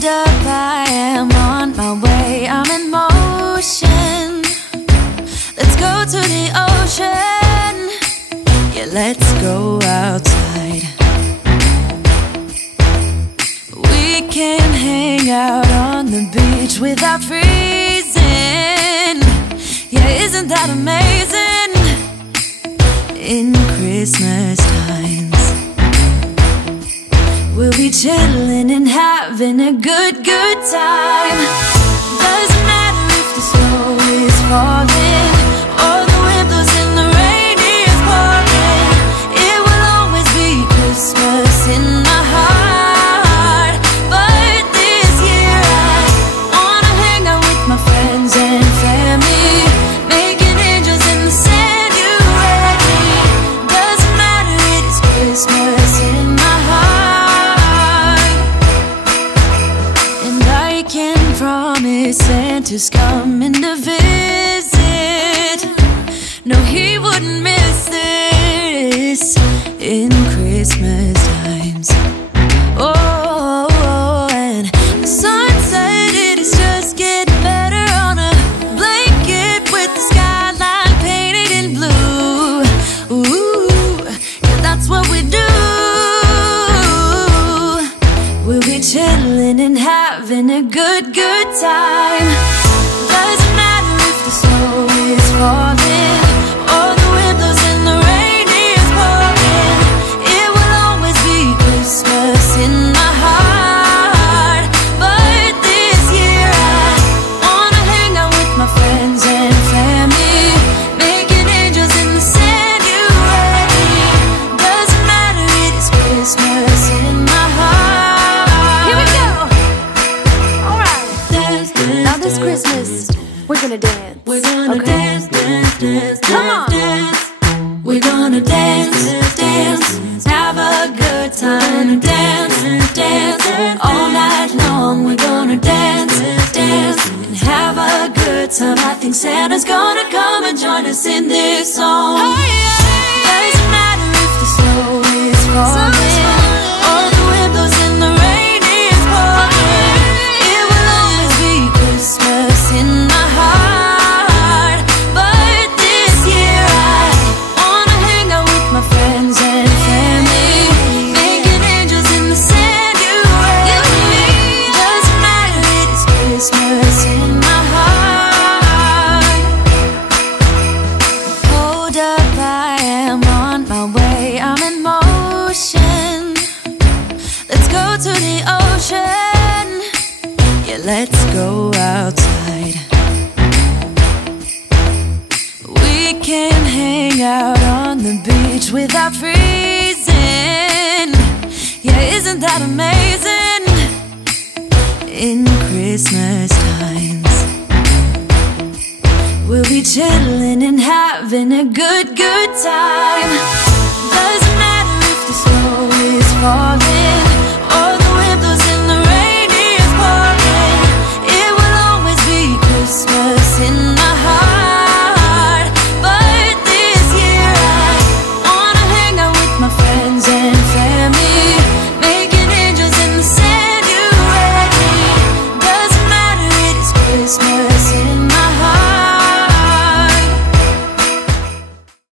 Hold up, I am on my way, I'm in motion. Let's go to the ocean. Yeah, let's go outside. We can hang out on the beach without freezing. Yeah, isn't that amazing? In Christmas times, we'll be chilling and having a good time. Doesn't matter if the snow is falling or the wind blows and the rain is pouring. It will always be Christmas in my heart. But this year I wanna hang out with my friends and family, making angels in the sand. You ready? Doesn't matter, it is Christmas in my heart. And I can promise Santa's coming to visit. No, he wouldn't miss this in Christmas times. Oh, and the sun said it is just getting better on a blanket with the skyline painted in blue. Ooh, yeah, that's what we do. We'll be chilling and having a good time. Doesn't matter if the snow is falling or the wind blows and the rain is pouring. It will always be Christmas in my heart. But this year I wanna hang out with my friends and family, making angels in the sand. You ready? Doesn't matter, it is Christmas in my heart. Here we go. All right. Dance, dance, now this Christmas, we're gonna dance. We're gonna dance, dance, dance, come on. Dance. We're gonna dance, dance, have a good time. Dance, dance, all night long. We're gonna dance, dance, and have a good time. I think Santa's gonna come and join us in this song. Doesn't matter if the snow is falling or the wind blows and the rain is pouring. It will always be Christmas in my heart. But this year I wanna hang out with my friends and family, making angels in the sand. You ready? Doesn't matter, it is Christmas in my heart. Hold up, I am on my way, I'm in motion. Let's go to the ocean. Yeah, let's go outside. We can hang out on the beach without freezing. Yeah, isn't that amazing? In Christmas times, we'll be chilling and having a good time.